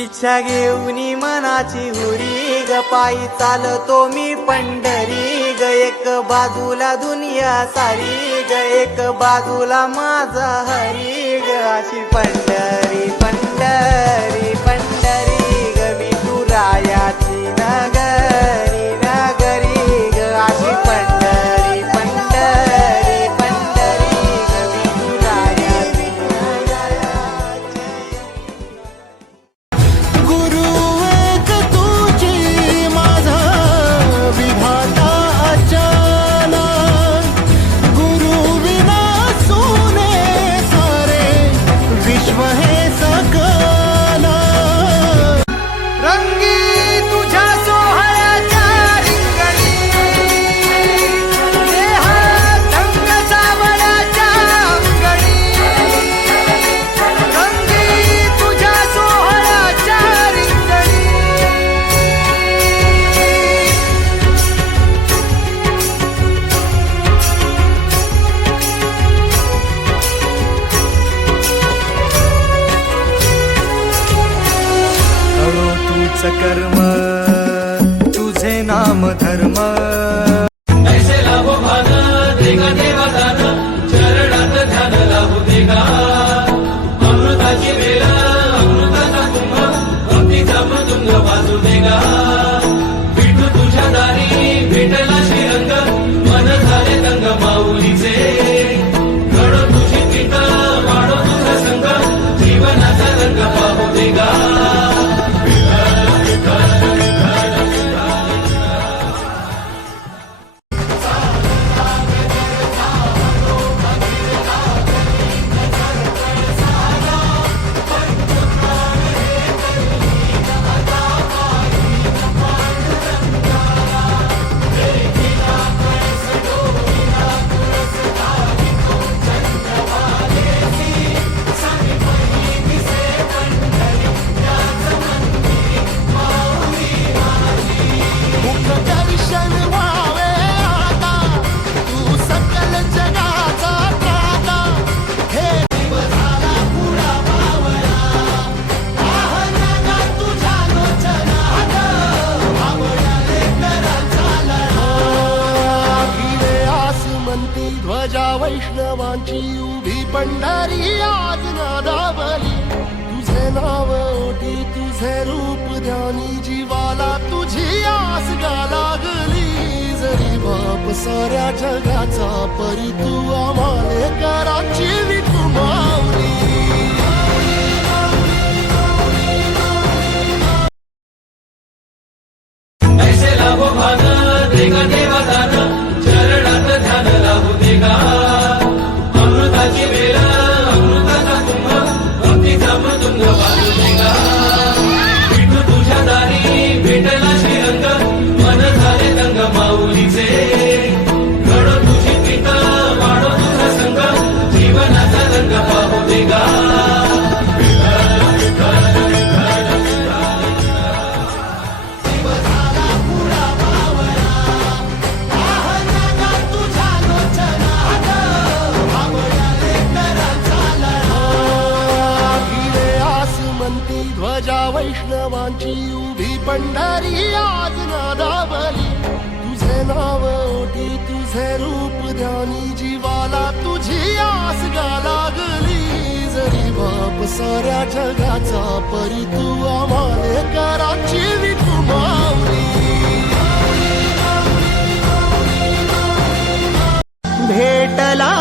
इच्छा घेऊनी मनाची हुरी ग पायी चालतो मी पंढरी ग एक बाजूला दुनिया सारी ग एक बाजूला माझा हरी ग अशी पंढरी पंढरी पंढरी ग विठुरायाची नगरी नगरी ग अशी पंढरी पंढरी पंढरी ग विठुरायाची नगरी। गुरु एक तुझी माझा विधाता अचानक, गुरु विना सुने सारे विश्व हे सकल। रंगी तुझ्या सोहळ्याच्या रिंगणी देहात रंग सावळ्याच्या अंगणी, रंगी तुझ्या सोहळ्याच्या रिंगणी। कळो तूच कर्म तुझे नाम धर्म, ऐसे लाभो भान देगा देवा दान, चरणात ध्यान लाभू देगा। अमृताची वेळ अमृताचा कुंभ, भक्तीचा मृदुंग वाजू देगा। विठू तुझ्या दारी भेटला श्रीरंग, मन झाले दंग माऊलीचे। घडो तुझी प्रीत वाढो तुझा संग, जीवनाचा रंग पाहू देगा। दर्शन व्हावे आता तू सकल जगाचा त्राता। हे जीव झाला पुरा बावळा, आह तुझ्या लोचनात आवडले कराचा लढा। अखिले आसमंती ध्वजा वैष्णवांची उभी पंढरी आज नादावली। तुझे नाव ओटी तुझे रूप ध्यानी, जीवाला तुझी आस गा लागली। जरी बाप साऱ्या जगाचा परी तू आम्हाले कराची विठू माऊली। ऐसे लाभो भान देगा देवा दान, चरणात ध्यान लाभू देगा। अमृताची वेळ अमृताचा कुंभ, भक्तीचा मृदुंग वाजू देगा। विठू तुझ्या दारी भेटला श्रीरंग, मन झाले दंग माऊलीचे। घडो तुझी प्रीत वाढो तुझा संग, जीवनाचा रंग पाहू देगा। अखिले आसमंती ध्वजा वैष्णवांची उभी पंढरी आज नादावली। तुझे नाव ओटी तुझे रूप ध्यानी, जीवाला तुझी आस गा लागली। जरी बाप साऱ्या जगाचा परी तू आम्हाले कराची विठू माऊली। भेटला